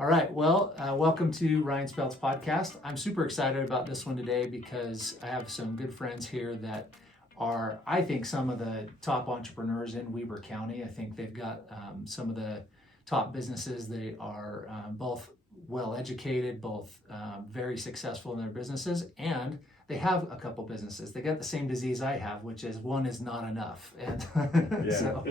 All right. Well, welcome to Ryan Spelts podcast. I'm super excited about this one today because I have some good friends here that are, I think, some of the top entrepreneurs in Weber County. I think they've got some of the top businesses. They are both well educated, both very successful in their businesses, and they have a couple businesses. They got the same disease I have, which is one is not enough. And so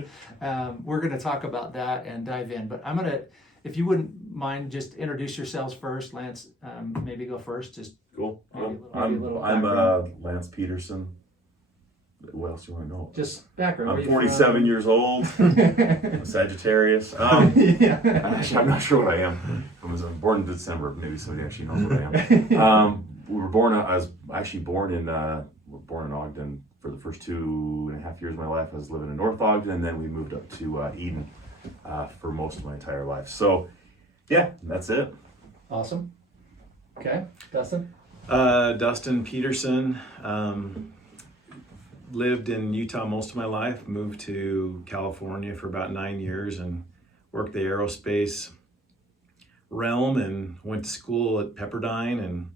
we're going to talk about that and dive in. But I'm going to, if you wouldn't mind, just introduce yourselves first. Lance, maybe go first. Just cool. I'm Lance Peterson. What else do you want to know? Just background. I'm 47 years old. I'm Sagittarius. Actually, I'm not sure what I am. I was born in December. Maybe somebody actually knows what I am. I was actually born in Ogden for the first 2.5 years of my life. I was living in North Ogden, and then we moved up to Eden for most of my entire life. So, yeah, that's it. Awesome. Okay, Dustin. Dustin Peterson. Lived in Utah most of my life, moved to California for about 9 years and worked the aerospace realm and went to school at Pepperdine and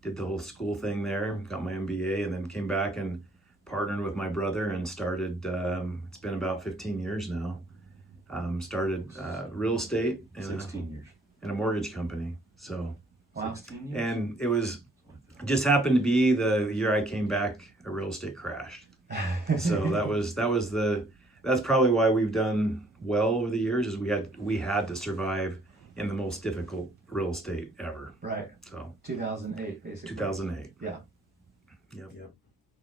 did the whole school thing there, got my MBA, and then came back and partnered with my brother and started, it's been about 15 years now, started real estate and 16 years. And a mortgage company. So, wow. 16 years. And it was, just happened to be the year I came back, a real estate crashed. So that's probably why we've done well over the years, is we had to survive in the most difficult real estate ever. Right. So 2008, basically. 2008. Yeah. Yep.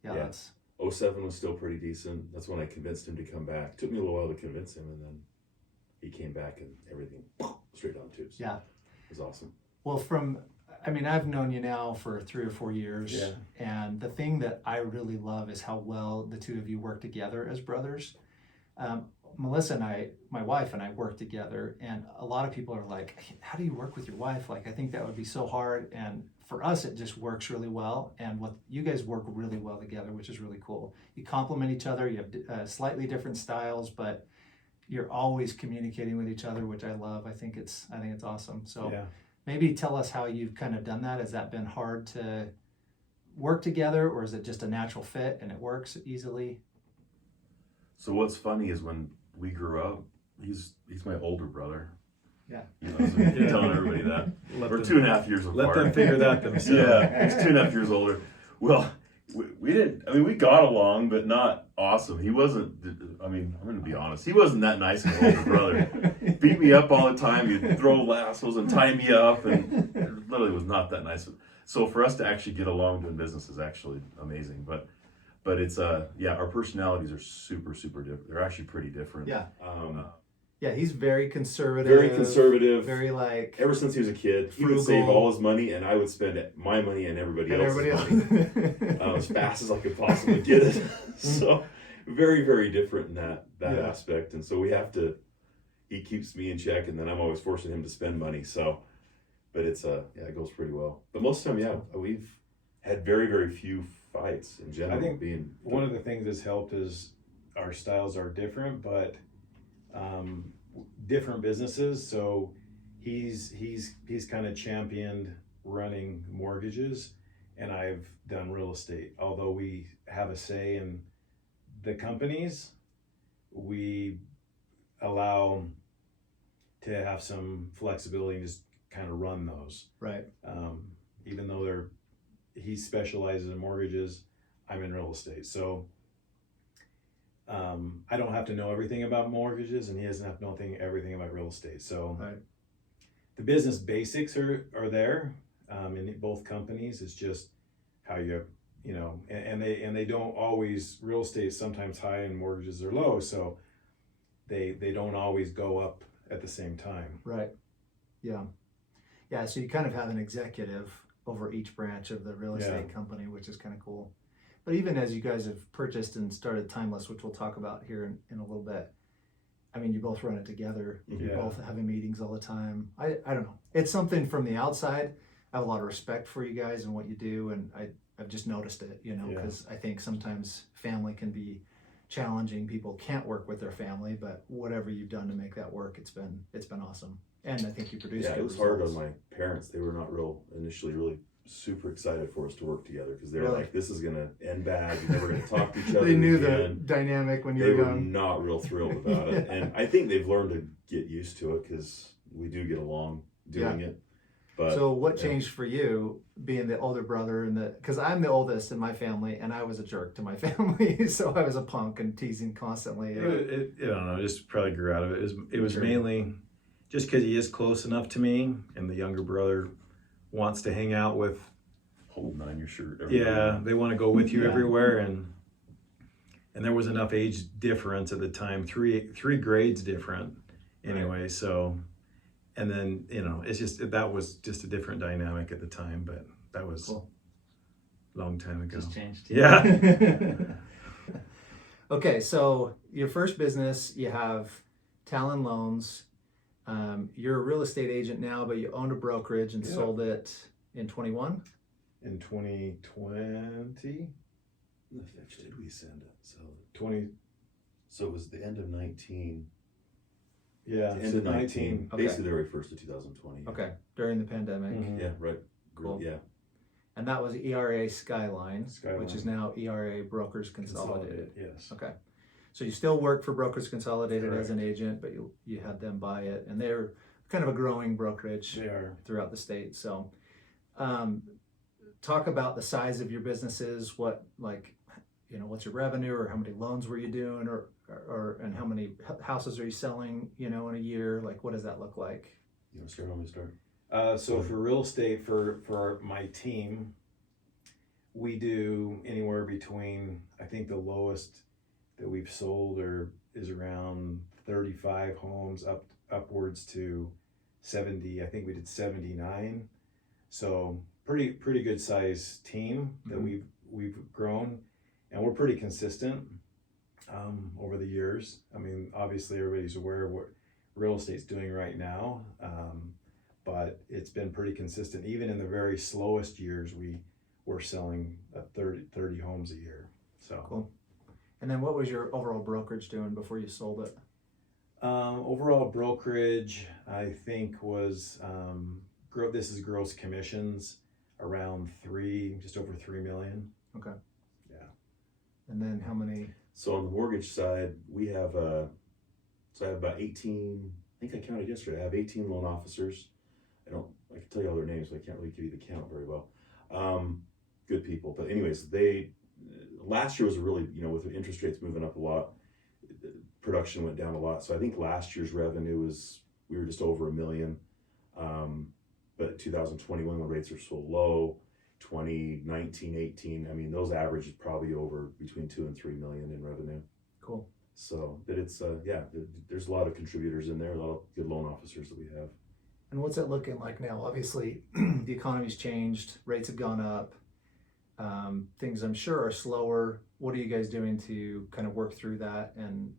Yeah. That's 07 was still pretty decent. That's when I convinced him to come back. Took me a little while to convince him, and then he came back and everything straight down tubes. Yeah. It was awesome. Well, I've known you now for 3 or 4 years, and the thing that I really love is how well the two of you work together as brothers. Melissa and I, my wife and I, work together, and a lot of people are like, how do you work with your wife? Like, I think that would be so hard, and for us, it just works really well, and what you guys work really well together, which is really cool. You complement each other, you have slightly different styles, but you're always communicating with each other, which I love. I think it's awesome. So. Yeah. Maybe tell us how you've kind of done that. Has that been hard to work together, or is it just a natural fit and it works easily? So what's funny is when we grew up, he's my older brother. Yeah. I'm telling everybody that. We're 2.5 years apart. Let them figure that themselves. Yeah, he's 2.5 years older. Well, we didn't, we got along, but not awesome. He wasn't, I'm going to be honest, he wasn't that nice of an older brother. Beat me up all the time. He'd throw lassos and tie me up, and it literally was not that nice. So for us to actually get along doing business is actually amazing. But it's, our personalities are super, super different. They're actually pretty different. Yeah. Yeah, he's very conservative. Very like. Ever since he was a kid, he frugal. would save all his money, and I would spend my money and everybody else's money as fast as I could possibly get it. So very, very different in that aspect. And so we have to. He keeps me in check, and then I'm always forcing him to spend money. So, but it's it goes pretty well. But most of the time, we've had very, very few fights in general. I think one of the things that's helped is our styles are different, but. Different businesses, so he's kind of championed running mortgages, and I've done real estate. Although we have a say in the companies, we allow to have some flexibility and just kind of run those. Right. Even though he specializes in mortgages, I'm in real estate, so. I don't have to know everything about mortgages, and he doesn't have to know everything about real estate. So The business basics are there in both companies. It's just how and they don't always, real estate is sometimes high and mortgages are low. So they don't always go up at the same time. Right. Yeah. Yeah. So you kind of have an executive over each branch of the real estate company, which is kind of cool. But even as you guys have purchased and started Timeless, which we'll talk about here in a little bit, you both run it together. You're both having meetings all the time. I don't know. It's something from the outside. I have a lot of respect for you guys and what you do, and I've just noticed it, because I think sometimes family can be challenging. People can't work with their family, but whatever you've done to make that work, it's been awesome. And I think you produced Yeah, good it was hard on results. my parents. They were not initially really super excited for us to work together because they were Really? like, "This is gonna end bad. You're never gonna talk to each other They knew the again." dynamic when you They were were young. not real thrilled about it, Yeah. and I think they've learned to get used to it because we do get along doing it. But So what changed for you being the older brother because I'm the oldest in my family and I was a jerk to my family. So I was a punk and teasing constantly. I don't know, just probably grew out of it. It was Sure. mainly just because he is close enough to me, and the younger brother wants to hang out with. holding on your shirt. Yeah, they want to go with you Yeah. everywhere, and there was enough age difference at the time, three grades different, anyway. Right. So, and then it's just that was just a different dynamic at the time, but that was Cool. a long time ago. Just changed. Yeah. Okay, so your first business, you have Talon Loans. You're a real estate agent now, but you owned a brokerage and Yeah. sold it in 21. In 2020, Which did we send it? So 20, it was the end of 19. yeah, End of 19. Okay. Basically, the very first of 2020. Okay, during the pandemic. Mhm. Yeah, right. Cool. Yeah. And that was ERA Skyline, Skyline. which is now ERA Brokers Consolidated. Yes. Okay. So you still work for Brokers Consolidated as Correct. an agent, but you had them buy it, and they're kind of a growing brokerage They are. throughout the state. So, talk about the size of your businesses. What's your revenue, or how many loans were you doing, or and how many houses are you selling, in a year? Like, what does that look like? You want to start? Want me to start? So for real estate, for my team, we do anywhere between, I think the lowest that we've sold is around 35 homes upwards to 70. I think we did 79. So pretty good size team that Mhm. we've grown, and we're pretty consistent over the years. I mean, obviously everybody's aware of what real estate's doing right now, but it's been pretty consistent. Even in the very slowest years, we're selling 30 homes a year. So Cool. And then what was your overall brokerage doing before you sold it? overall brokerage, I think was this is gross commissions around just over 3 million. Okay. Yeah. And then how many? So on the mortgage side, we have I have about 18. I think I counted yesterday. I have 18 loan officers. I can tell you all their names, but I can't really give you the count very well. Good people, but anyways, last year was a really, with the interest rates moving up a lot, production went down a lot. So I think last year's revenue we were just over $1 million. But 2021, the rates are so low. 2019, 18, I mean, those averages probably over between 2 and 3 million in revenue. Cool. So, but it's, there's a lot of contributors in there, a lot of good loan officers that we have. And what's it looking like now? Obviously, the economy's changed, rates have gone up. Things I'm sure are slower. What are you guys doing to kind of work through that and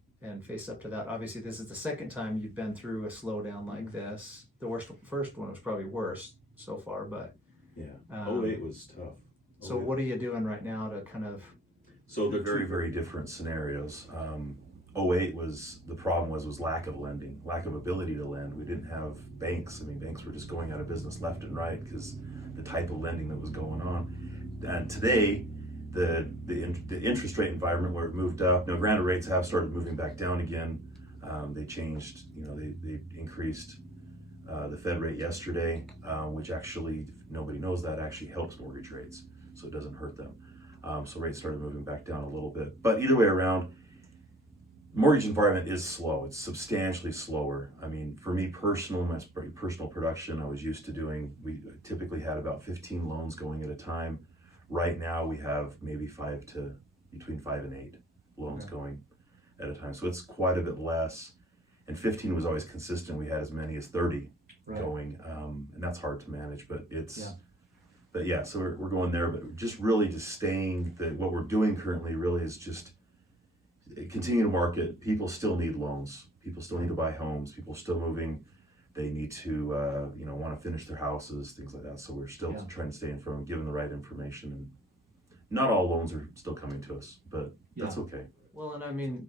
face up to that? Obviously, this is the second time you've been through a slowdown like this. The first one was probably worse so far, but Yeah, 08 was tough. So 08. what are you doing right now to kind of? So they're very, very different scenarios. 08 the problem was lack of lending, lack of ability to lend. We didn't have banks. I mean, banks were just going out of business left and right because the type of lending that was going on. And today, the interest rate environment where it moved up. Now, granted, rates have started moving back down again. They changed. They increased the Fed rate yesterday, which actually nobody knows that actually helps mortgage rates, so it doesn't hurt them. So rates started moving back down a little bit. But either way around, mortgage environment is slow. It's substantially slower. I mean, for me personal, my personal production, I was used to we typically had about 15 loans going at a time. Right now we have maybe between 5 and 8 loans going at a time. So it's quite a bit less. And 15 was always consistent. We had as many as 30 going. And that's hard to manage, but so we're going there, but just staying what we're doing currently really is just continue to market. People still need loans. People still need to buy homes. People are still moving. They need to, want to finish their houses, things like that. So we're still trying to stay in front of giving the right information. And not all loans are still coming to us, but that's okay. Well, and I mean,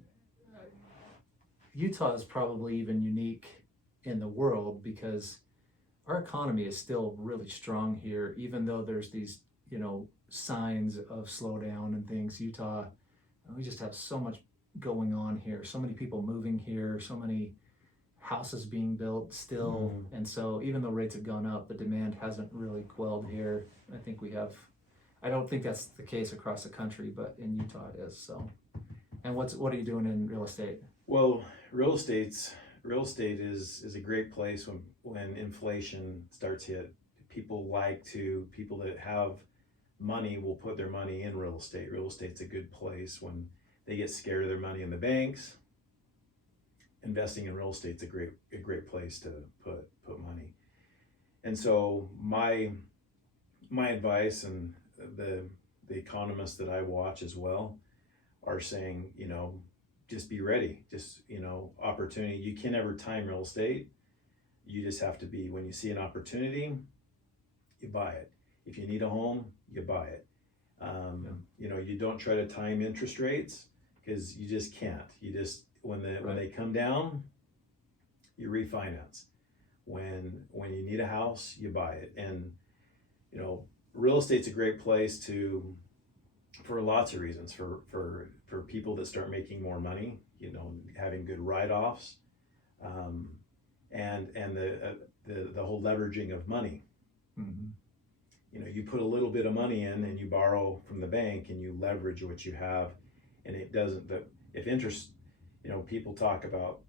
Utah is probably even unique in the world, because our economy is still really strong here, even though there's these, signs of slowdown and things. Utah, we just have so much going on here, so many people moving here, so many houses being built still. And so even though rates have gone up, the demand hasn't really quelled here. I don't think that's the case across the country, but in Utah it is. So, and what are you doing in real estate? Well, real estate is a great place when inflation starts hit. People that have money will put their money in real estate. Real estate's a good place when they get scared of their money in the banks. Investing in real estate's a great place to put money. And so my advice, and the economists that I watch as well are saying, just be ready. Just, opportunity. You can never time real estate. You just have to be, when you see an opportunity, you buy it. If you need a home, you buy it. You don't try to time interest rates, because you just can't. You just, when they come down, you refinance. When you need a house, you buy it. And real estate's a great place for lots of reasons. For people that start making more money, having good write-offs, and the whole leveraging of money. Mm-hmm. You put a little bit of money in and you borrow from the bank and you leverage what you have, and it doesn't. If interest, people talk about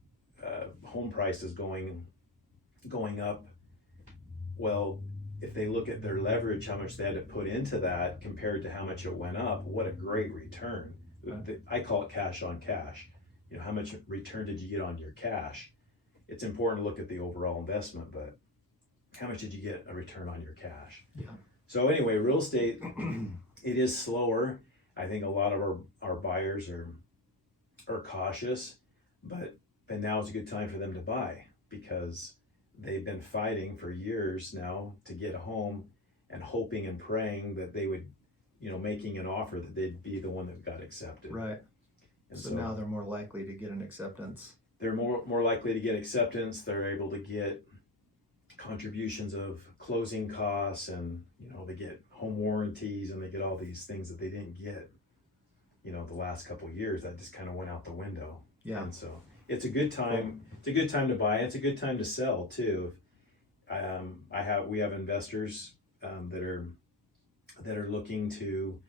home prices going up. Well, if they look at their leverage, how much they had to put into that compared to how much it went up, what a great return. I call it cash on cash. How much return did you get on your cash? It's important to look at the overall investment, but how much did you get a return on your cash? Yeah. So anyway, real estate, it is slower. I think a lot of our buyers are cautious, but now is a good time for them to buy, because they've been fighting for years now to get a home, and hoping and praying that they would, making an offer that they'd be the one that got accepted. Right. And So now they're more likely to get an acceptance. They're more likely to get acceptance. They're able to get contributions of closing costs, and they get home warranties, and they get all these things that they didn't get the last couple of years. That just kind of went out the window. Yeah. And so it's a good time. It's a good time to buy. It's a good time to sell too. We have investors that are looking to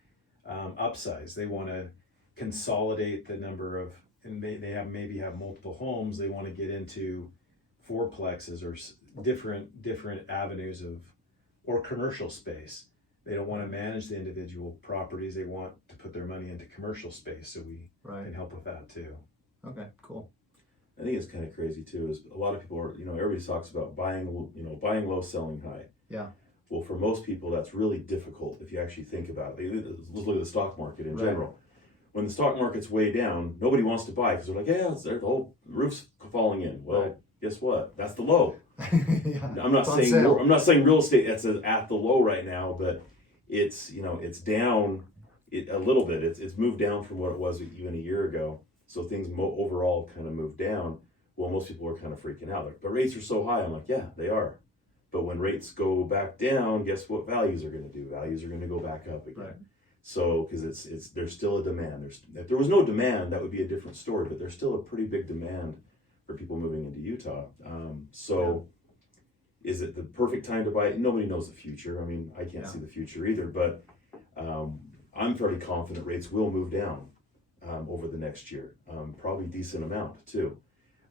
upsize. They want to consolidate the number of, and they have multiple homes. They want to get into fourplexes or different avenues or commercial space. They don't want to manage the individual properties. They want to put their money into commercial space. So we can help with that too. Okay, cool. I think it's kind of crazy too, is a lot of people are, everybody talks about buying low, selling high. Yeah. Well, for most people, that's really difficult if you actually think about it. Let's look at the stock market in general. When the stock market's way down, nobody wants to buy, because they're like, the whole roof's falling in. Well, guess what? That's the low. Yeah. I'm not saying real estate that's at the low right now, but it's down a little bit. It's moved down from what it was even a year ago. So things overall kind of moved down. Well, most people are kind of freaking out. Like, the rates are so high. I'm like, yeah, they are. But when rates go back down, guess what values are going to do? Values are going to go back up again. Right. So, because there's still a demand. If there was no demand, that would be a different story. But there's still a pretty big demand for people moving into Utah. Is it the perfect time to buy it? Nobody knows the future. I mean, I can't see the future either. But I'm fairly confident rates will move down over the next year. Probably a decent amount too.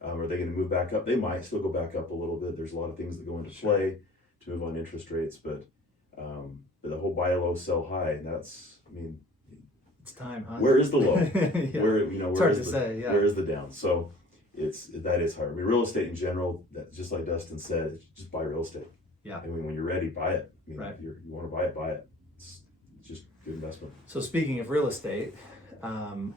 Are they going to move back up? They might still go back up a little bit. There's a lot of things that go into play to move on interest rates, but the whole buy low, sell high. It's time, huh? Where is the low? Yeah. It's hard to say. Yeah. Where is the down? So that is hard. I mean, real estate in general, just like Dustin said, just buy real estate. Yeah. I mean, when you're ready, buy it. If you want to buy it. It's just good investment. So speaking of real estate,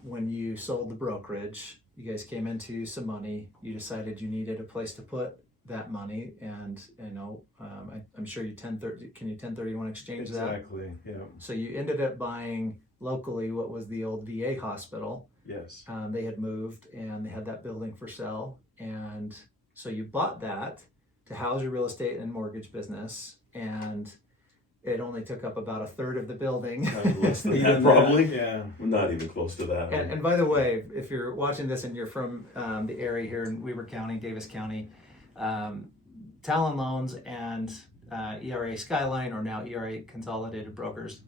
when you sold the brokerage, you guys came into some money. You decided you needed a place to put that money, and I'm sure you 1031 exchange that? Exactly. Yeah. So you ended up buying locally what was the old VA hospital. Yes. They had moved and they had that building for sale, and So you bought that to house your real estate and mortgage business, and it only took up about a third of the building. Less than that, probably. Yeah. Not even close to that. And by the way, if you're watching this and you're from the area here in Weber County, Davis County, Talon Loans and ERA Skyline, or now ERA Consolidated Brokers,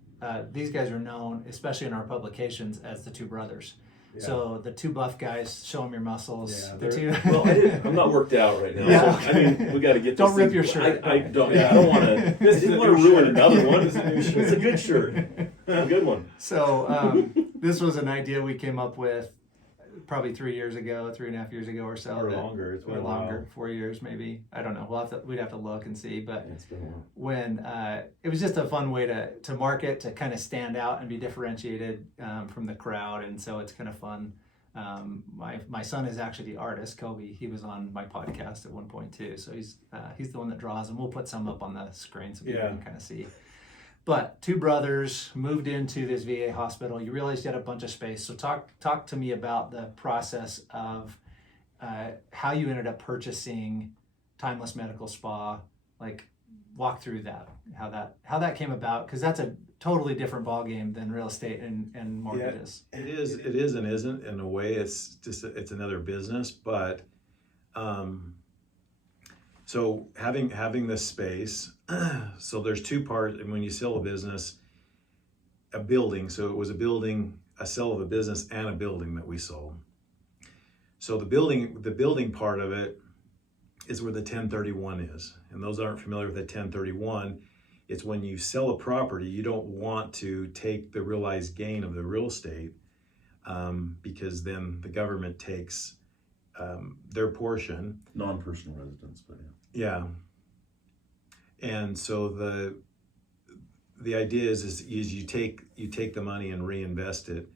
these guys are known, especially in our publications, as the two brothers. Yeah. So the two buff guys, show them your muscles. Yeah, the two. Well, I'm not worked out right now. Yeah. So, I mean, we got to get. Don't this rip thing- your shirt. I don't. Yeah, I don't want to. I didn't want to ruin another one. It's a good shirt. A good one. So this was an idea we came up with probably 3.5 years ago or so. Or longer. It's been a while. 4 years maybe. I don't know. We'd have to look and see. But Yeah, it's been a while. when it was just a fun way to market, to kind of stand out and be differentiated from the crowd, and so it's kind of fun. My son is actually the artist, Kobe. He was on my podcast at one point too, so he's the one that draws, and we'll put some up on the screen so people can kind of see. But two brothers moved into this VA hospital. You realized you had a bunch of space, so talk to me about the process of how you ended up purchasing Timeless Medical Spa. Like, walk through that, how that came about, because that's a totally different ballgame than real estate and mortgages. It is and isn't. In a way, it's just it's another business. But so having this space, so there's two parts. And when you sell a business, a building. So it was a sale of a business and a building that we sold. So the building part of it is where the 1031 is. And those aren't familiar with the 1031. It's when you sell a property, you don't want to take the realized gain of the real estate because then the government takes their portion. Non-personal residence, but yeah. And so the idea is you take the money and reinvest it,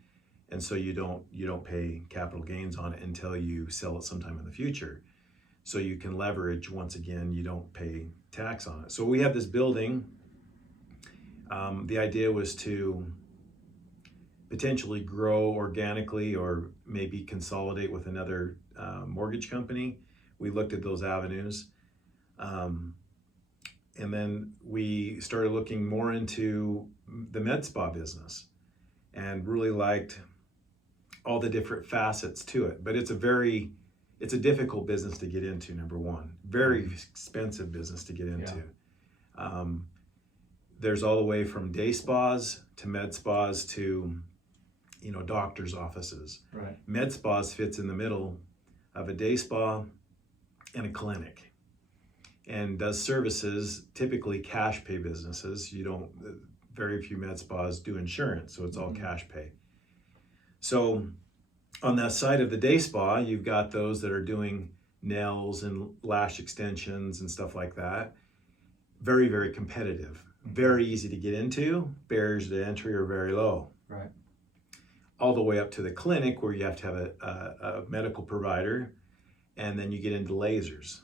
and so you don't pay capital gains on it until you sell it sometime in the future. So you can leverage, once again, you don't pay tax on it. So we have this building. The idea was to potentially grow organically or maybe consolidate with another mortgage company. We looked at those avenues. And then we started looking more into the med spa business and really liked all the different facets to it. But it's a difficult business to get into, number one. Very expensive business to get into. Yeah. There's all the way from day spas to med spas to, doctor's offices. Right. Med spas fits in the middle of a day spa and a clinic, and does services, typically cash pay businesses. Very few med spas do insurance, so it's all cash pay. So on that side of the day spa, you've got those that are doing nails and lash extensions and stuff like that. Very, very competitive. Very easy to get into. Barriers to entry are very low. Right. All the way up to the clinic, where you have to have a medical provider, and then you get into lasers.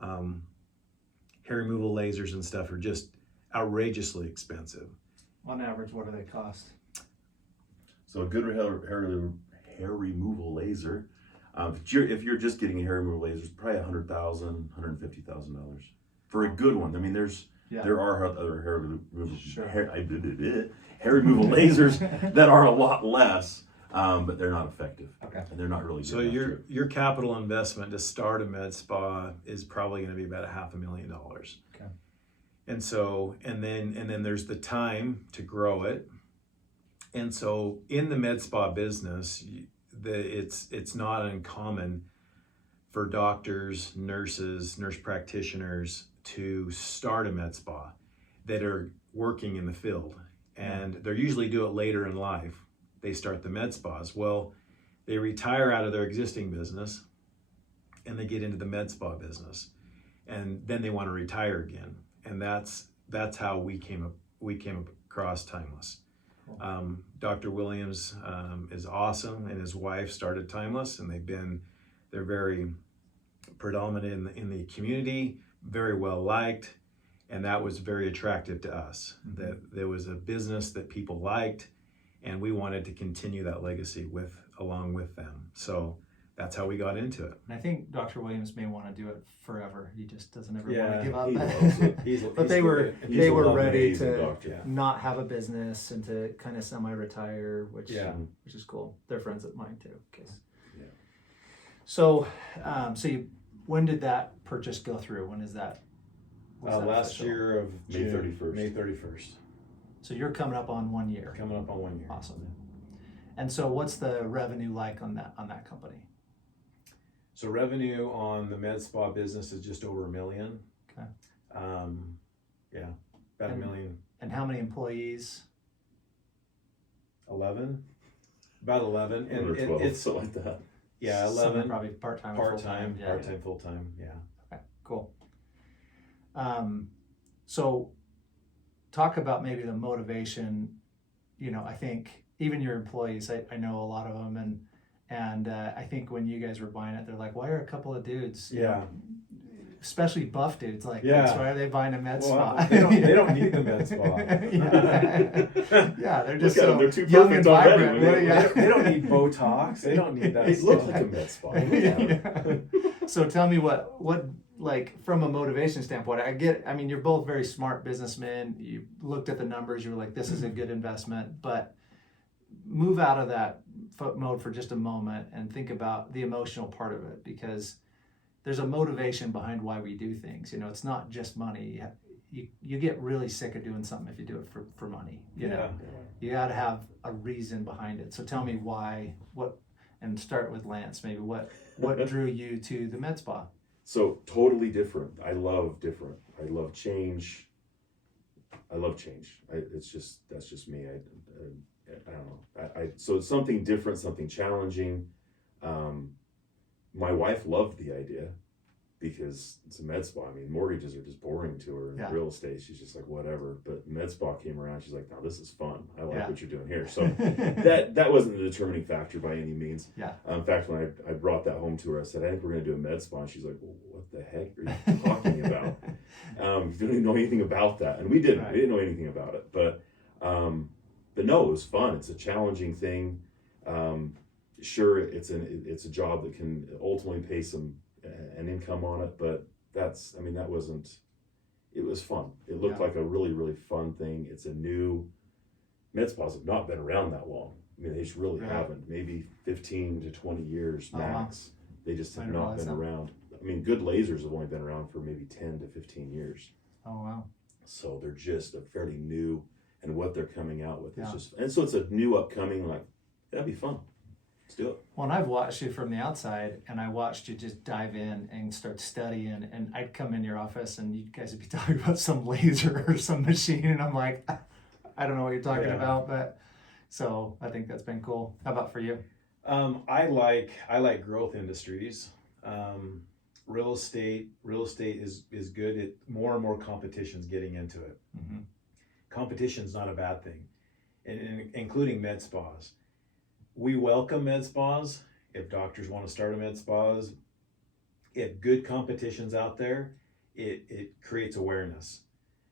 Hair removal lasers and stuff are just outrageously expensive. On average, what do they cost? So a good hair removal laser, if you're just getting a hair removal laser, it's probably $100,000, $150,000 for a good one. I mean, there are other hair removal hair removal lasers that are a lot less, but they're not effective. Okay. And they're not really good. So your capital investment to start a med spa is probably going to be about $500,000. Okay. And then there's the time to grow it. And so in the med spa business, it's not uncommon for doctors, nurses, nurse practitioners to start a med spa that are working in the field. And they usually do it later in life. They start the med spas. Well, they retire out of their existing business and they get into the med spa business. And then they want to retire again. And that's how we came across Timeless. Dr. Williams is awesome, and his wife started Timeless, and they're very predominant in the community, very well liked, and that was very attractive to us. Mm-hmm. That there was a business that people liked, and we wanted to continue that legacy along with them. So that's how we got into it. And I think Dr. Williams may want to do it forever. He just doesn't ever want Yeah, to give up. he loves it. But they were an ready amazing to doctor. not have a business and to kind of semi-retire, which is cool. They're friends of mine too. Okay. Yeah. So, when did that purchase go through? When is that? Last official? year of May June, 31st. May 31st. So you're coming up on 1 year. Coming up on 1 year. Awesome. And so, what's the revenue like on that company? So revenue on the med spa business is just over $1 million. Okay. About $1 million. And how many employees? 11. About 11. And Or 12, it's something like that. yeah, Some 11. probably part-time. or Part-time, full-time. part-time, full-time. Yeah. Okay, cool. So talk about maybe the motivation. I think even your employees, I know a lot of them, and I think when you guys were buying it, they're like, why are a couple of dudes, especially buff dudes, like, that's why are they buying a med spa? They don't need the med spa. Yeah, they're just Look at so them, they're too young and perfect already. vibrant. They don't need Botox. They don't need that They stuff. look like a med spa. Yeah. So tell me what like from a motivation standpoint, you're both very smart businessmen. You looked at the numbers, you were like, this is a good investment, but move out of that mode for just a moment and think about the emotional part of it, because there's a motivation behind why we do things. It's not just money. You get really sick of doing something if you do it for money. You got to have a reason behind it. So tell me and start with Lance, maybe what drew you to the med spa? So totally different. I love different. I love change. That's just me. I don't know. So it's something different, something challenging. My wife loved the idea because it's a med spa. Mortgages are just boring to her. Yeah. Real estate, she's just like, whatever. But med spa came around. She's like, now this is fun. I like what you're doing here. So that wasn't the determining factor by any means. Yeah. In fact, when I brought that home to her, I said, I think we're going to do a med spa. And she's like, well, what the heck are you talking about? We didn't know anything about that. And we didn't. Right. We didn't know anything about it. But no, it was fun. It's a challenging thing. Sure, it's a job that can ultimately pay an income on it, but it was fun. It looked like a really, really fun thing. It's a new, med spas have not been around that long. They just really haven't. Maybe 15 to 20 years max. Wow. They just have not been around. Good lasers have only been around for maybe 10 to 15 years. Oh, wow. So they're just fairly new, and what they're coming out with is just, and so it's a new upcoming, that'd be fun. Let's do it. Well, and I've watched you from the outside, and I watched you just dive in and start studying, and I'd come in your office and you guys would be talking about some laser or some machine, and I'm like, I don't know what you're talking about, but so I think that's been cool. How about for you? I like growth industries. Real estate is good. More and more competition's getting into it. Mm-hmm. Competition's not a bad thing, and including med spas. We welcome med spas. If doctors want to start a med spas, if good competition's out there, it creates awareness.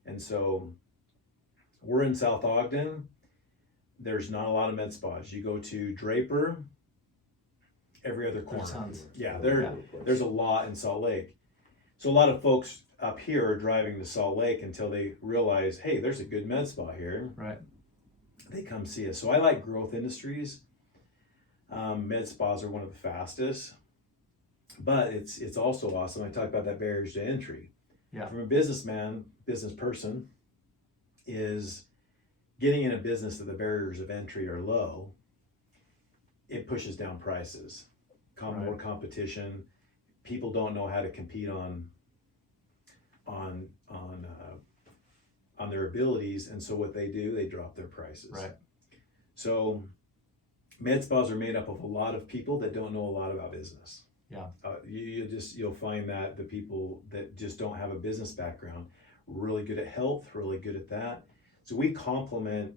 And so we're in South Ogden. There's not a lot of med spas. You go to Draper, every other corner. There's a lot in Salt Lake. So a lot of folks up here are driving to Salt Lake until they realize, hey, there's a good med spa here. Right. They come see us. So I like growth industries. Med spas are one of the fastest, but it's also awesome. I talk about that barriers to entry. Yeah. From a business person, is getting in a business that the barriers of entry are low. It pushes down prices, more competition. People don't know how to compete on their abilities, and so what they do, they drop their prices. Right. So med spas are made up of a lot of people that don't know a lot about business. Yeah. You'll find that the people that just don't have a business background, really good at health, really good at that. So we complement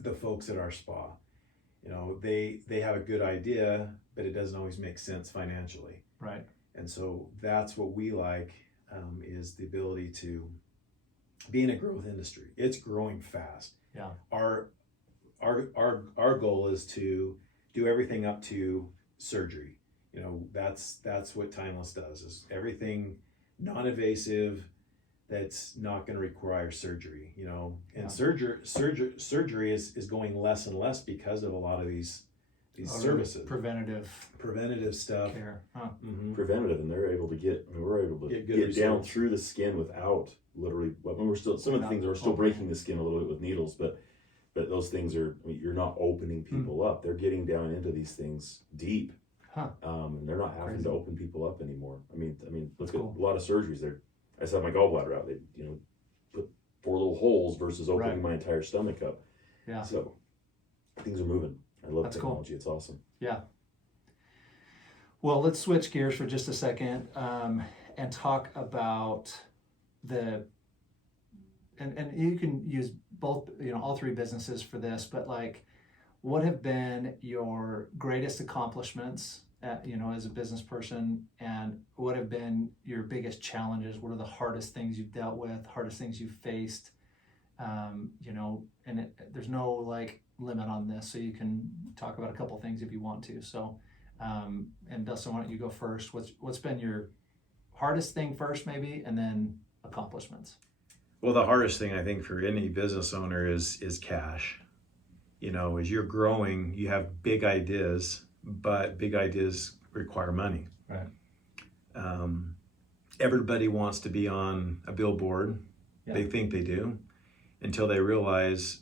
the folks at our spa. They have a good idea, but it doesn't always make sense financially. Right. And so that's what we like, is the ability to be in a growth industry. It's growing fast. Yeah. Our goal is to do everything up to surgery. That's what Timeless does, is everything non-invasive that's not going to require surgery, and surgery is going less and less because of a lot of these services, preventative stuff, care. Preventative, and they're able to we're able to get down through the skin without literally. We're still, some of the things are still breaking the skin a little bit with needles, but those things are, you're not opening people up. They're getting down into these things deep, and they're not having to open people up anymore. I mean, look at a lot of surgeries. I just had my gallbladder out. They, put 4 little holes versus opening my entire stomach up. Yeah. So things are moving. I love technology. Cool. It's awesome. Yeah. Well, let's switch gears for just a second and talk about and you can use both, all 3 businesses for this, but like, what have been your greatest accomplishments as a business person, and what have been your biggest challenges? What are the hardest things you've dealt with, hardest things you've faced? And there's no like limit on this, so you can talk about a couple things if you want to. So, and Dustin, why don't you go first? What's been your hardest thing first, maybe, and then accomplishments? Well, the hardest thing I think for any business owner is cash. As you're growing, you have big ideas, but big ideas require money. Right. Everybody wants to be on a billboard. Yeah. They think they do, until they realize,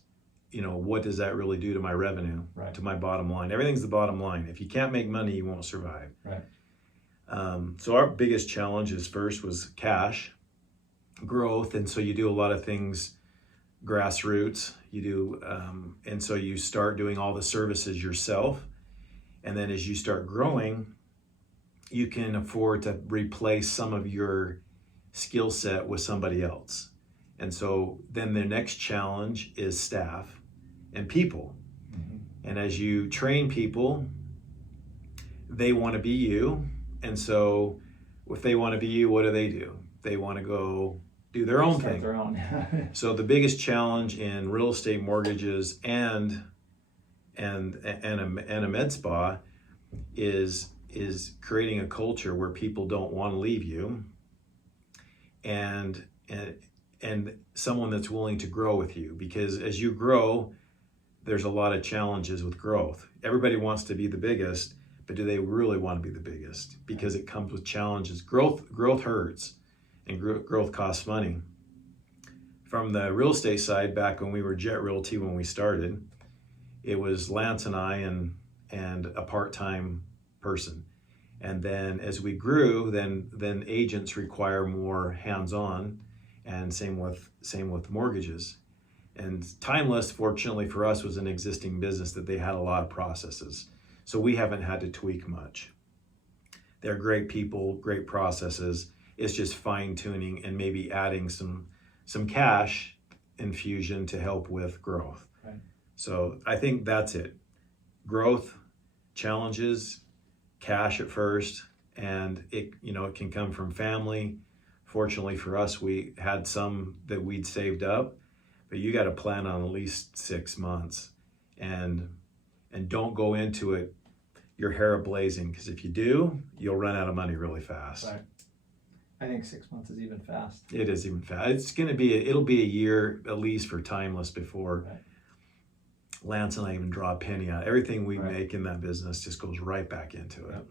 what does that really do to my revenue, to my bottom line? Everything's the bottom line. If you can't make money, you won't survive. Right. So our biggest challenge was cash, growth, and so you do a lot of things grassroots. You do, and so you start doing all the services yourself, and then as you start growing, you can afford to replace some of your skill set with somebody else. And so then the next challenge is staff and people. Mm-hmm. And as you train people, they want to be you. And so if they want to be you, what do? They want to go do their own thing. Their own. So the biggest challenge in real estate mortgages and a med spa is creating a culture where people don't want to leave you, and someone that's willing to grow with you, because as you grow, there's a lot of challenges with growth. Everybody wants to be the biggest, but do they really want to be the biggest? Because it comes with challenges. Growth hurts, and growth costs money. From the real estate side, back when we were Jet Realty, when we started, it was Lance and I and a part-time person. And then as we grew, then agents require more hands-on, and same with mortgages. And Timeless, fortunately for us, was an existing business that they had a lot of processes. So we haven't had to tweak much. They're great people, great processes. It's just fine-tuning and maybe adding some cash infusion to help with growth. Right. So I think that's it. Growth, challenges, cash at first, and it can come from family. Fortunately for us, we had some that we'd saved up, but you got to plan on at least 6 months, and don't go into it your hair blazing, because if you do, you'll run out of money really fast. Right. I think 6 months is even fast. It is even fast. It'll be a year at least for Timeless before Lance and I even draw a penny out. Everything we make in that business just goes right back into it.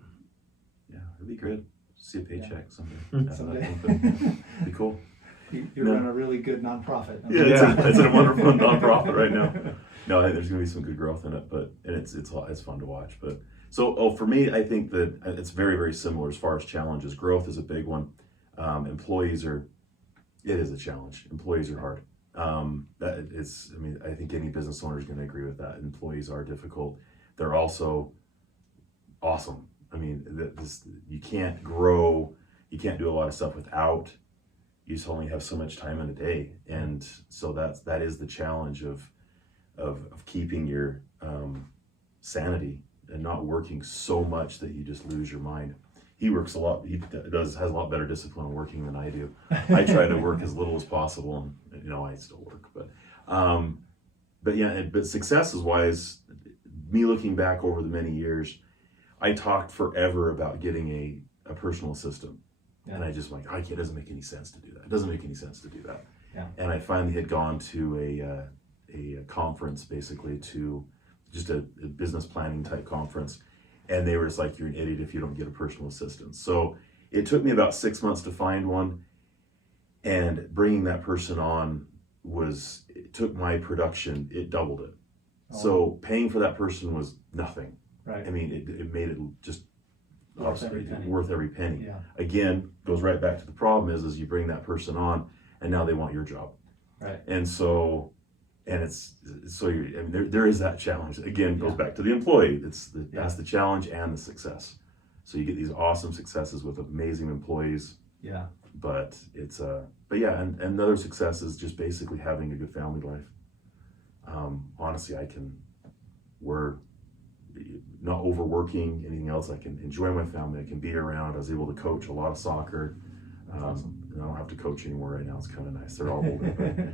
Yeah, it'd be good. See a paycheck someday. Someday. Be cool. You're running a really good nonprofit. It's a wonderful nonprofit right now. No, I think there's going to be some good growth in it, and it's fun to watch. But for me, I think that it's very, very similar as far as challenges. Growth is a big one. It is a challenge. Employees are hard. I think any business owner is going to agree with that. Employees are difficult. They're also awesome. I mean, you can't grow, you can't do a lot of stuff without. You just only have so much time in a day, and so that is the challenge of keeping your sanity and not working so much that you just lose your mind. He works a lot. He has a lot better discipline working than I do. I try to work as little as possible, and I still work. But success is wise. Me looking back over the many years, I talked forever about getting a personal assistant. Yeah. And I just like, it doesn't make any sense to do that. It doesn't make any sense to do that. Yeah. And I finally had gone to a conference, basically, to just a business planning type conference. And they were just like, you're an idiot if you don't get a personal assistant. So it took me about 6 months to find one. And bringing that person on it took my production, it doubled it. Oh. So paying for that person was nothing. Right. I mean, it made it just Worth every penny. worth every penny. Yeah. Again, goes right back to the problem is you bring that person on and now they want your job. Right. And so, there is that challenge. Again, goes back to the employee. That's the challenge and the success. So you get these awesome successes with amazing employees. Yeah. But and another success is just basically having a good family life. Honestly, we're not overworking, anything else. I can enjoy my family. I can be around. I was able to coach a lot of soccer. Awesome. I don't have to coach anymore right now. It's kind of nice. They're all older.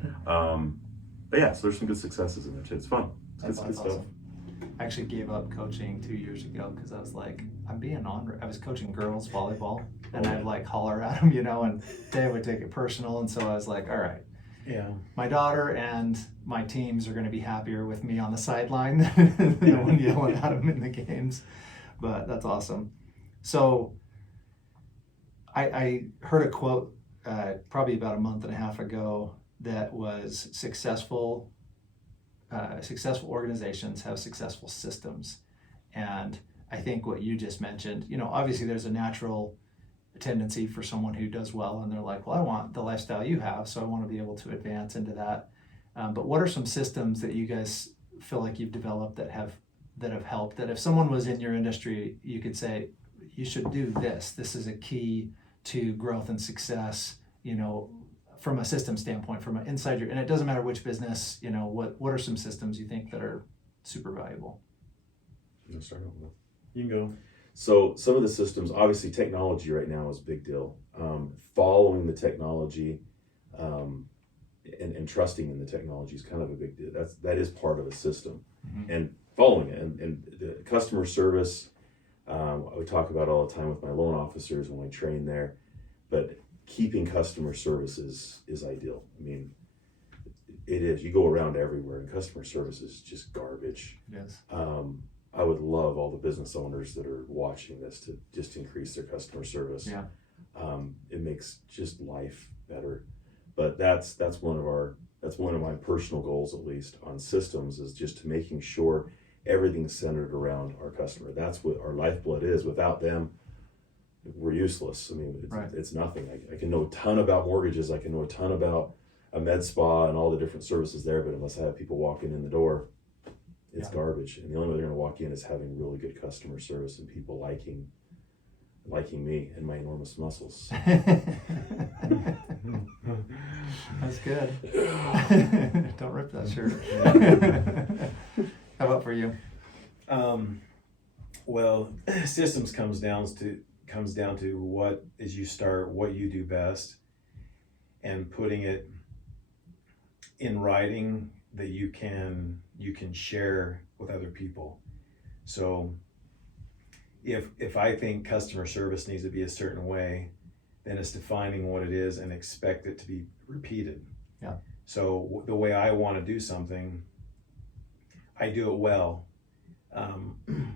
But yeah, so there's some good successes in there too. It's fun. It's good stuff. Awesome. I actually gave up coaching 2 years ago because I was like, I'm being on. I was coaching girls volleyball, and I'd like holler at them, and they would take it personal. And so I was like, all right, Yeah. my daughter and my teams are going to be happier with me on the sideline than the one yelling at them in the games. But that's awesome. So I heard a quote probably about a month and a half ago that was successful organizations have successful systems. And I think what you just mentioned, obviously there's a natural tendency for someone who does well and they're like, well, I want the lifestyle you have, so I want to be able to advance into that. But what are some systems that you guys feel like you've developed that have helped, that if someone was in your industry, you could say, you should do this. This is a key to growth and success, from a system standpoint, from an inside and it doesn't matter which business, what are some systems you think that are super valuable? You start off with. You can go. So some of the systems, obviously technology right now is a big deal. Following the technology and trusting in the technology is kind of a big deal. That is part of a system. Mm-hmm. And following it and the customer service, I would talk about all the time with my loan officers when I train there, but keeping customer service is ideal. I mean, it is. You go around everywhere and customer service is just garbage. Yes. I would love all the business owners that are watching this to just increase their customer service. Yeah. It makes just life better. But that's one of my personal goals, at least on systems, is just to making sure everything's centered around our customer. That's what our lifeblood is. Without them, we're useless. I mean, it's nothing. I can know a ton about mortgages. I can know a ton about a med spa and all the different services there, but unless I have people walking in the door, it's garbage. And the only way they're going to walk in is having really good customer service and people liking me and my enormous muscles. That's good. Don't rip that shirt. How about for you? Well, systems comes down to what you do best, and putting it in writing that you can share with other people. So if I think customer service needs to be a certain way, then it's defining what it is and expect it to be repeated. Yeah. So the way I want to do something, I do it well.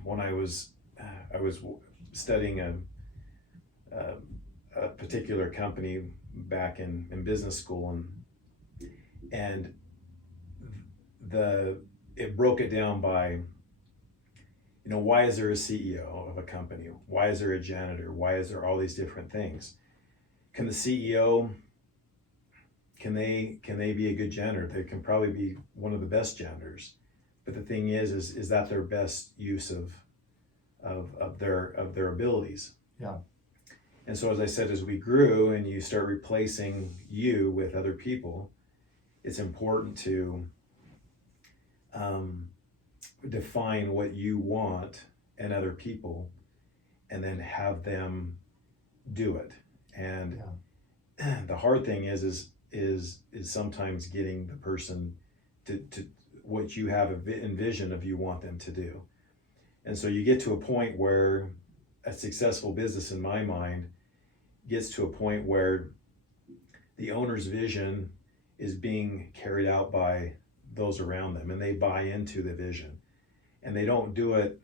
When I was studying a particular company back in business school, and it broke it down by, why is there a CEO of a company? Why is there a janitor? Why is there all these different things? Can the CEO, can they be a good janitor? They can probably be one of the best janitors. But the thing is that their best use of their abilities? Yeah. And so, as I said, as we grew and you start replacing you with other people, it's important to define what you want in other people and then have them do it. And the hard thing is sometimes getting the person to what you have envision of you want them to do. And so you get to a point where a successful business, in my mind, gets to a point where the owner's vision is being carried out by those around them, and they buy into the vision. And they don't do it.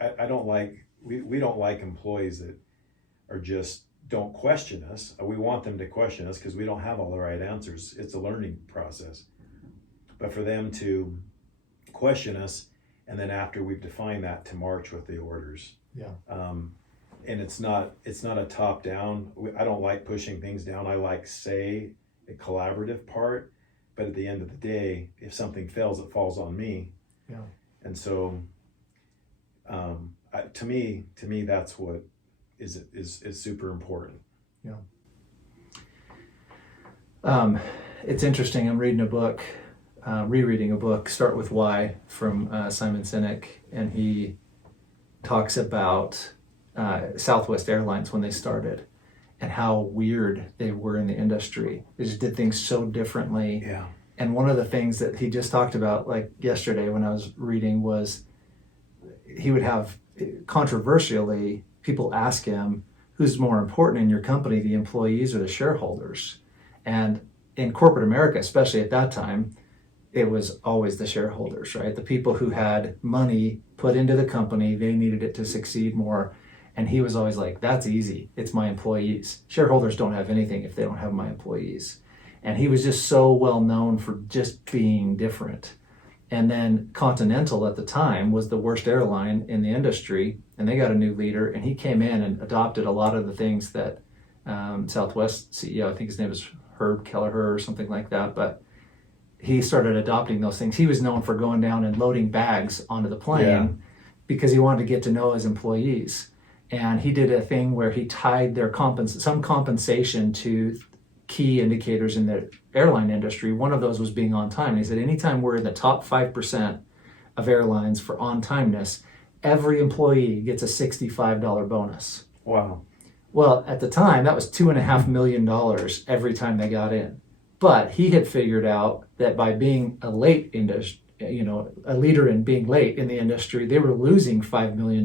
I don't like, we don't like employees that are just don't question us. We want them to question us because we don't have all the right answers. It's a learning process. But for them to question us, and then after we've defined that, to march with the orders. Yeah. And it's not a top down. I don't like pushing things down. I like, say, a collaborative part. But at the end of the day, if something fails, it falls on me. Yeah. And so, to me, that's what is super important. Yeah. It's interesting. I'm reading a book, rereading a book, Start With Why, from Simon Sinek, and he talks about Southwest Airlines when they started and how weird they were in the industry. They just did things so differently. Yeah. And one of the things that he just talked about, like yesterday when I was reading, was he would have, controversially, people ask him, who's more important in your company, the employees or the shareholders? And in corporate America, especially at that time, it was always the shareholders, right? The people who had money put into the company, they needed it to succeed more. And he was always like, that's easy. It's my employees. Shareholders don't have anything if they don't have my employees. And he was just so well known for just being different. And then Continental at the time was the worst airline in the industry, and they got a new leader, and he came in and adopted a lot of the things that Southwest CEO, I think his name is Herb Kelleher or something like that, but he started adopting those things. He was known for going down and loading bags onto the plane because he wanted to get to know his employees. And he did a thing where he tied their some compensation to key indicators in the airline industry. One of those was being on time. And he said, anytime we're in the top 5% of airlines for on-timeness, every employee gets a $65 bonus. Wow. Well, at the time, that was $2.5 million every time they got in. But he had figured out that by being a late a leader in being late in the industry, they were losing $5 million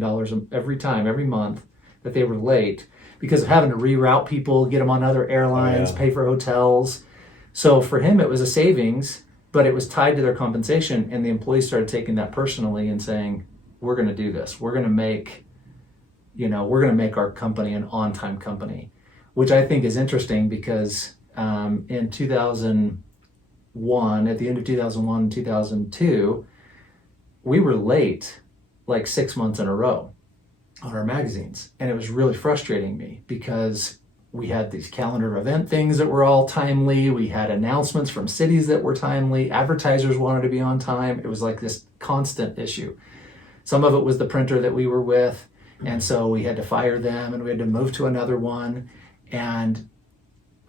every month that they were late, because of having to reroute people, get them on other airlines, pay for hotels. So for him, it was a savings, but it was tied to their compensation, and the employees started taking that personally and saying, we're going to do this. We're going to make our company an on-time company, which I think is interesting because in 2001, at the end of 2001, 2002, we were late like 6 months in a row on our magazines. And it was really frustrating me because we had these calendar event things that were all timely. We had announcements from cities that were timely. Advertisers wanted to be on time. It was like this constant issue. Some of it was the printer that we were with. And so we had to fire them and we had to move to another one. And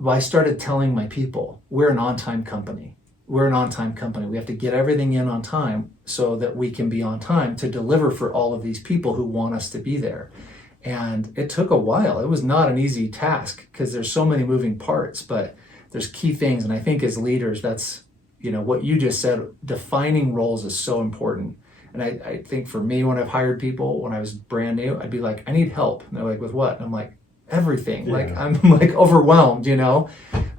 I started telling my people, we're an on-time company. We're an on-time company. We have to get everything in on time so that we can be on time to deliver for all of these people who want us to be there. And it took a while. It was not an easy task because there's so many moving parts, but there's key things. And I think as leaders, that's, what you just said, defining roles is so important. And I think for me, when I've hired people, when I was brand new, I'd be like, I need help. And they're like, with what? And I'm like, everything. Like, I'm like overwhelmed,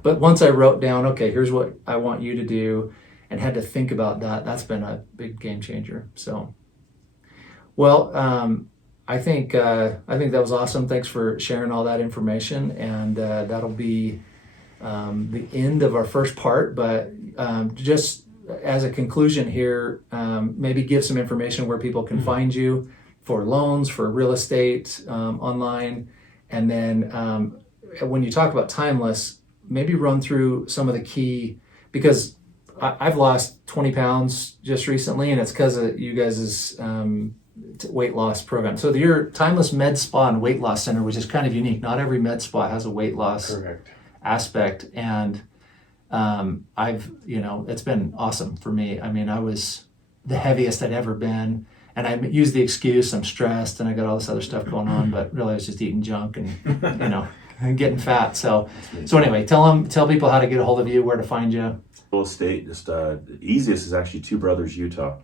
But once I wrote down, okay, here's what I want you to do, and had to think about that, that's been a big game changer. So, well, I think that was awesome. Thanks for sharing all that information, and that'll be the end of our first part. But just as a conclusion here, maybe give some information where people can find you for loans, for real estate, online, and then when you talk about timeless, maybe run through some of the key, because I've lost 20 pounds just recently, and it's because of you guys' weight loss program. So your Timeless Med Spa and Weight Loss Center, which is kind of unique. Not every med spa has a weight loss aspect. And it's been awesome for me. I mean, I was the heaviest I'd ever been. And I use the excuse I'm stressed and I got all this other stuff going on, but really I was just eating junk and, and getting fat. So anyway, tell people how to get a hold of you, where to find you. Real estate, just the easiest is actually Two Brothers Utah.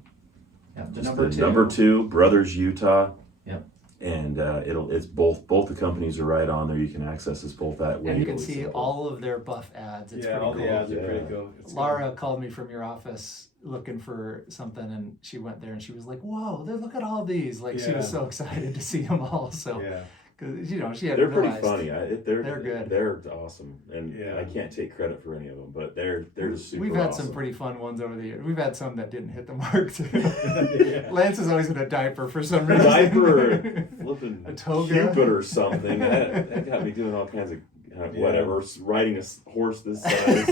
Yeah, the Just number two. Number 2, Brothers Utah. Yep. And it's both the companies are right on there. You can access us both that way. And you can see all of their buff ads. It's pretty all cool. the ads are pretty cool. Laura called me from your office looking for something, and she went there and she was like, "Whoa, look at all these!" Like she was so excited to see them all. So, because she had they're realized pretty funny. They're good. They're awesome, and I can't take credit for any of them, but they're just super. We've had awesome. some pretty fun ones over the years. We've had some that didn't hit the mark too. Lance is always in a diaper for some reason. Diaper, flipping a toga, Cupid or something. That got me doing all kinds of whatever. Riding a horse this size.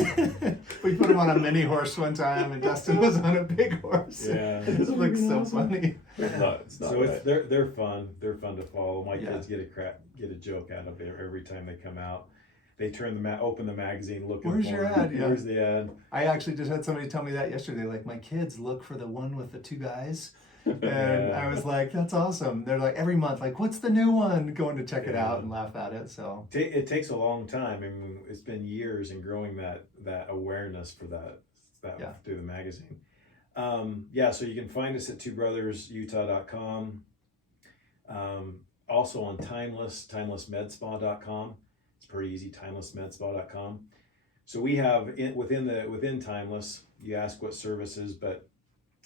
We put him on a mini horse one time, and Dustin was on a big horse. Yeah, it looks so funny. It's not so they're fun. They're fun to follow. My kids get a joke out of it every time they come out. They turn open the magazine, looking. Where's your ad? Yeah. Where's the ad? I actually just had somebody tell me that yesterday. Like, my kids look for the one with the 2 guys. And I was like, that's awesome. They're like, every month, like, what's the new one? Going to check it out and laugh at it. So it takes a long time. I mean, it's been years in growing that awareness for that through the magazine. So you can find us at twobrothersutah.com. Also on timelessmedspa.com. It's pretty easy, timelessmedspa.com. So we have within Timeless, you ask what services, but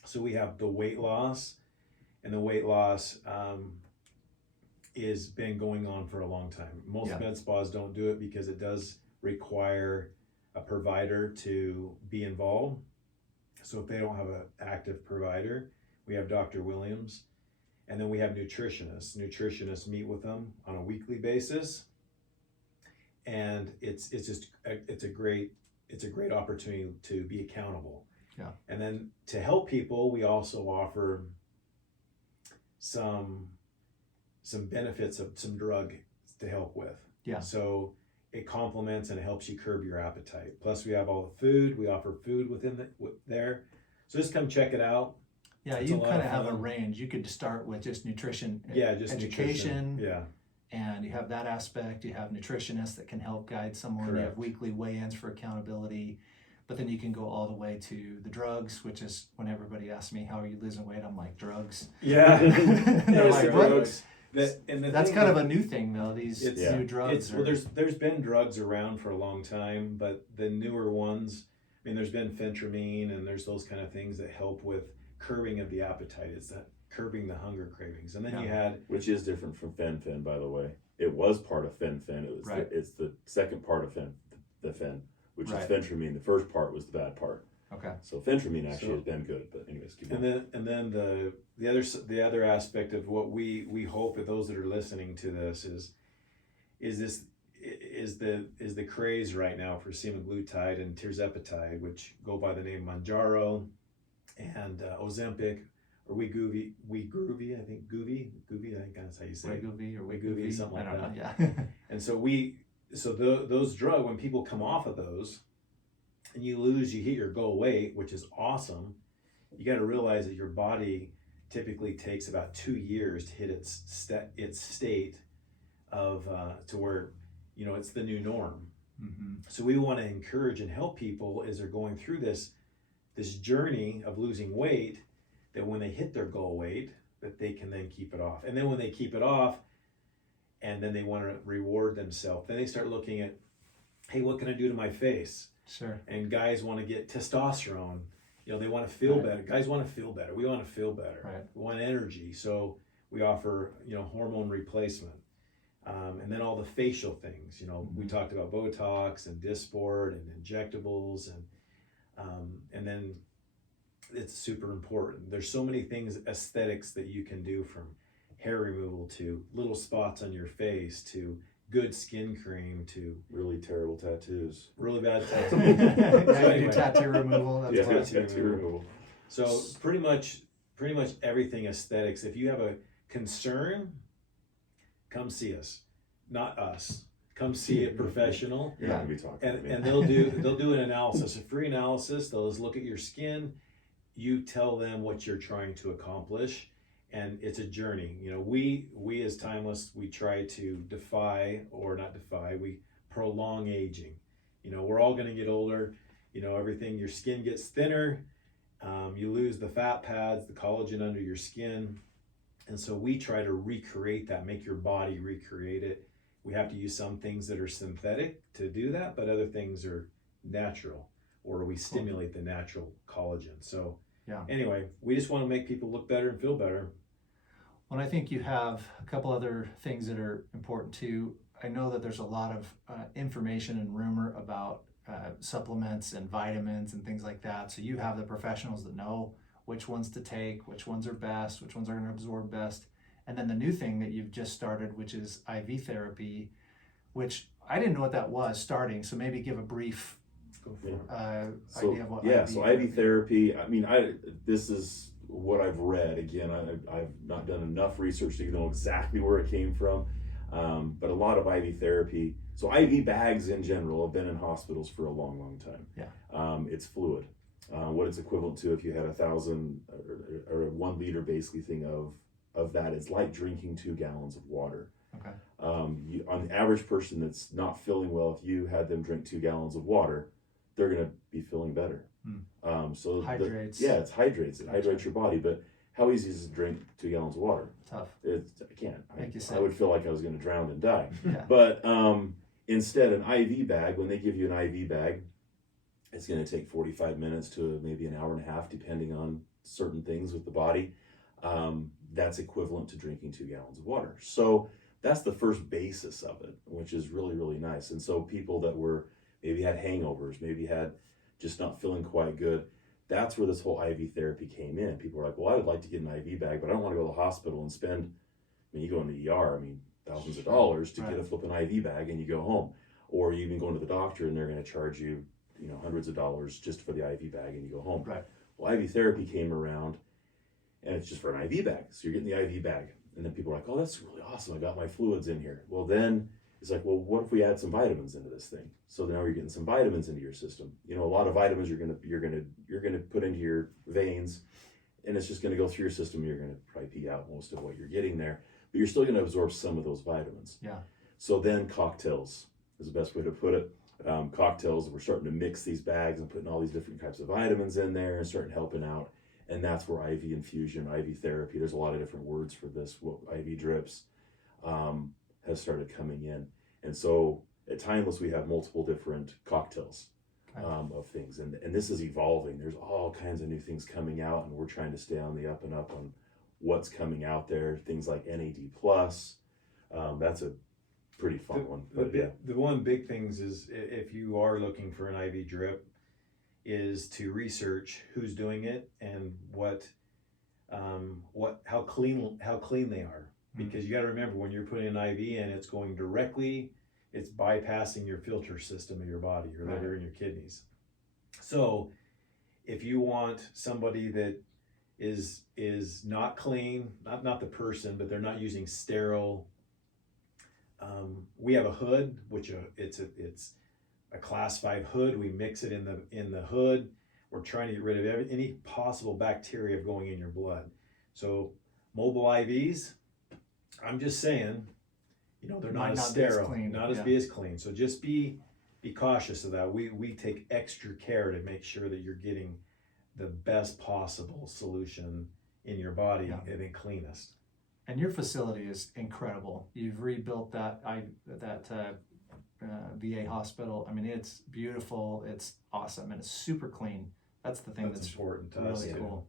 so we have the weight loss, and the weight loss is been going on for a long time. Most med spas don't do it because it does require a provider to be involved. So if they don't have an active provider, we have Dr. Williams, and then we have nutritionists. Nutritionists meet with them on a weekly basis, and it's a great opportunity to be accountable. Yeah. And then to help people, we also offer some benefits of some drug to help with. Yeah. So it complements and it helps you curb your appetite. Plus we have all the food. We offer food within there. So just come check it out. Yeah, you kind of have a range. You could start with just nutrition, just education. Nutrition. Yeah. And you have that aspect. You have nutritionists that can help guide someone. Correct. You have weekly weigh-ins for accountability. But then you can go all the way to the drugs, which is when everybody asks me, how are you losing weight? I'm like, drugs. Yeah. They're like, drugs. That's kind of a new thing, though, these new drugs. There's been drugs around for a long time, but the newer ones, I mean, there's been phentermine and there's those kind of things that help with curbing of the appetite. It's that curbing the hunger cravings. And then you had... Which is different from fen-phen, by the way. It was part of fen-phen. It's the second part of the fen. Which is phentermine. The first part was the bad part. Okay. So phentermine actually has been good, but anyways, keep going. And then the other aspect of what we hope that those that are listening to this is the craze right now for semaglutide and tirzepatide, which go by the name Mounjaro and Ozempic or Wegovy, I think that's how you say it. Wegovy, something like that. Yeah. And so those drugs, when people come off of those and you hit your goal weight, which is awesome, you got to realize that your body typically takes about 2 years to hit its state of to where it's the new norm. Mm-hmm. So we want to encourage and help people as they're going through this journey of losing weight, that when they hit their goal weight, that they can then keep it off. And then when they keep it off, and then they want to reward themselves, then they start looking at, hey, what can I do to my face? Sure. And guys want to get testosterone. They want to feel better. Guys want to feel better. We want to feel better. Right. We want energy. So we offer, hormone replacement. And then all the facial things. We talked about Botox and Dysport and injectables, and then it's super important. There's so many things, aesthetics that you can do, from hair removal to little spots on your face to good skin cream to really terrible tattoos. Really bad tattoos. Anyway. Tattoo removal. That's tattoo removal. So pretty much everything aesthetics. If you have a concern, come see us. Not us. Come see a professional. You're not gonna be talking to me. And they'll do an analysis, a free analysis. They'll just look at your skin. You tell them what you're trying to accomplish. And it's a journey. We as Timeless, we try to we prolong aging. We're all going to get older. Your skin gets thinner. You lose the fat pads, the collagen under your skin. And so we try to recreate that, make your body recreate it. We have to use some things that are synthetic to do that, but other things are natural, or we stimulate the natural collagen. So anyway, we just want to make people look better and feel better. Well, I think you have a couple other things that are important too. I know that there's a lot of information and rumor about supplements and vitamins and things like that. So you have the professionals that know which ones to take, which ones are best, which ones are going to absorb best. And then the new thing that you've just started, which is IV therapy, which I didn't know what that was starting. So maybe give a brief idea of what IV so IV therapy, I mean, this is what I've read. Again, I've not done enough research to know exactly where it came from. But a lot of IV therapy, so IV bags in general have been in hospitals for a long, long time. Yeah. It's fluid. What it's equivalent to if you had 1,000 or 1 liter basically thing of that, it's like drinking 2 gallons of water. Okay. On the average person that's not feeling well, if you had them drink 2 gallons of water, they're going to be feeling better. So hydrates. It hydrates. It hydrates your body. But how easy is it to drink 2 gallons of water? Tough. I can't. I would feel like I was going to drown and die. Yeah. But instead, an IV bag, when they give you an IV bag, it's going to take 45 minutes to maybe an hour and a half, depending on certain things with the body. That's equivalent to drinking 2 gallons of water. So that's the first basis of it, which is really, really nice. And so people that were maybe had hangovers, maybe had just not feeling quite good, that's where this whole IV therapy came in. People were like, well, I would like to get an IV bag, but I don't want to go to the hospital and spend, I mean, you go in the ER, I mean, thousands of dollars to get a flipping IV bag and you go home. Or you even go to the doctor and they're going to charge you, hundreds of dollars just for the IV bag and you go home. Right. Well, IV therapy came around and it's just for an IV bag. So you're getting the IV bag. And then people are like, oh, that's really awesome. I got my fluids in here. Well, then it's like, well, what if we add some vitamins into this thing? So now you're getting some vitamins into your system. A lot of vitamins you're gonna put into your veins, and it's just gonna go through your system. And you're gonna probably pee out most of what you're getting there, but you're still gonna absorb some of those vitamins. Yeah. So then cocktails is the best way to put it. Cocktails, we're starting to mix these bags and putting all these different types of vitamins in there and starting helping out. And that's where IV infusion, IV therapy, there's a lot of different words for this, IV drips, has started coming in. And so at Timeless, we have multiple different cocktails of things. And this is evolving. There's all kinds of new things coming out, and we're trying to stay on the up and up on what's coming out there. Things like NAD+. That's a pretty fun one. The one big things is if you are looking for an IV drip, is to research who's doing it and how clean they are. Because you got to remember, when you're putting an IV in, it's going directly, it's bypassing your filter system of your body, your liver and your kidneys. So if you want somebody that is not clean, not the person, but they're not using sterile, we have a hood, which it's a class 5 hood. We mix it in the hood. We're trying to get rid of any possible bacteria going in your blood. So mobile IVs, I'm just saying, they're not as sterile, be as clean. So just be cautious of that. We take extra care to make sure that you're getting the best possible solution in your body and the cleanest. And your facility is incredible. You've rebuilt that VA hospital. I mean, it's beautiful. It's awesome, and it's super clean. That's the thing that's important to really us too. cool.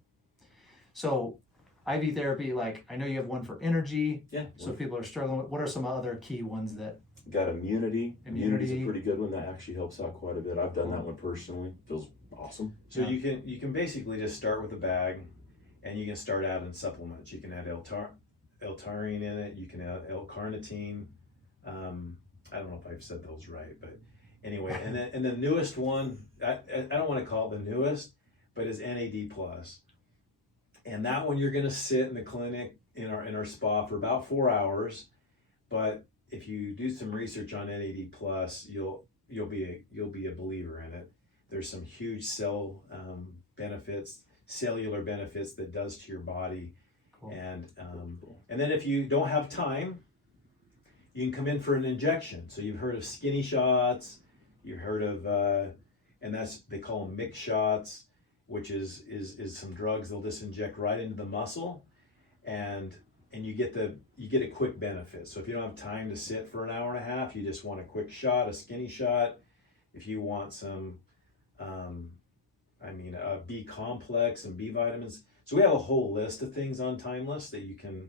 So IV therapy, I know you have one for energy. Yeah. So if people are struggling with, what are some other key ones that? Got immunity. Immunity's a pretty good one. That actually helps out quite a bit. I've done that one personally. Feels awesome. So you can basically just start with a bag, and you can start adding supplements. You can add L-taurine in it. You can add L-carnitine. I don't know if I've said those right, but anyway. And the newest one, I don't want to call it the newest, but is NAD+. And that one you're going to sit in the clinic in our spa for about 4 hours. But if you do some research on NAD+, you'll be a believer in it. There's some huge cellular benefits that does to your body. Cool. And then if you don't have time, you can come in for an injection. So you've heard of skinny shots, you've heard of, and they call them mix shots. which is some drugs they'll just inject right into the muscle, and you get a quick benefit. So if you don't have time to sit for an hour and a half, you just want a quick shot, a skinny shot. If you want some, a B complex and B vitamins. So we have a whole list of things on Timeless that you can,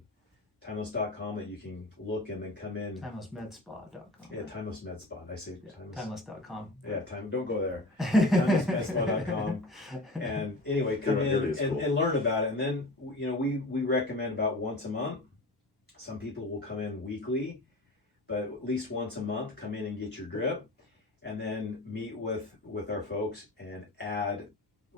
timeless.com, that you can look and then come in. TimelessMedSpa.com. Yeah, Timeless Med Spa. I say Yeah, Timeless. Timeless.com. Yeah, don't go there. TimelessMedSpa.com. And anyway, come in and learn about it. And then, we recommend about once a month. Some people will come in weekly, but at least once a month, come in and get your drip, and then meet with our folks and add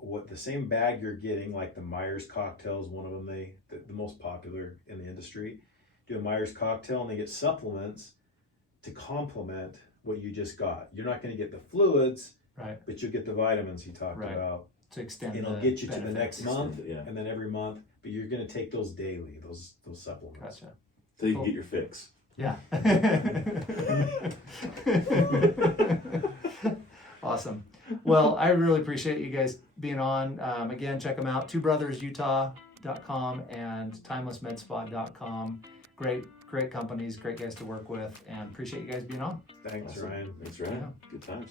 what the same bag you're getting, like the Myers cocktail is one of them, the most popular in the industry. Do a Myers cocktail and they get supplements to complement what you just got. You're not going to get the fluids, right, but you'll get the vitamins he talked about. To extend It'll the get you benefits. to the next month, Yeah. and then every month, but you're going to take those daily, those supplements. Gotcha. So you Cool. can get your fix. Yeah. Awesome. Well, I really appreciate you guys being on. Again, check them out. TwoBrothersUtah.com and TimelessMedSpa.com. Great companies, great guys to work with, and appreciate you guys being on. Thanks, Awesome. Ryan. That's right. Yeah. Good times.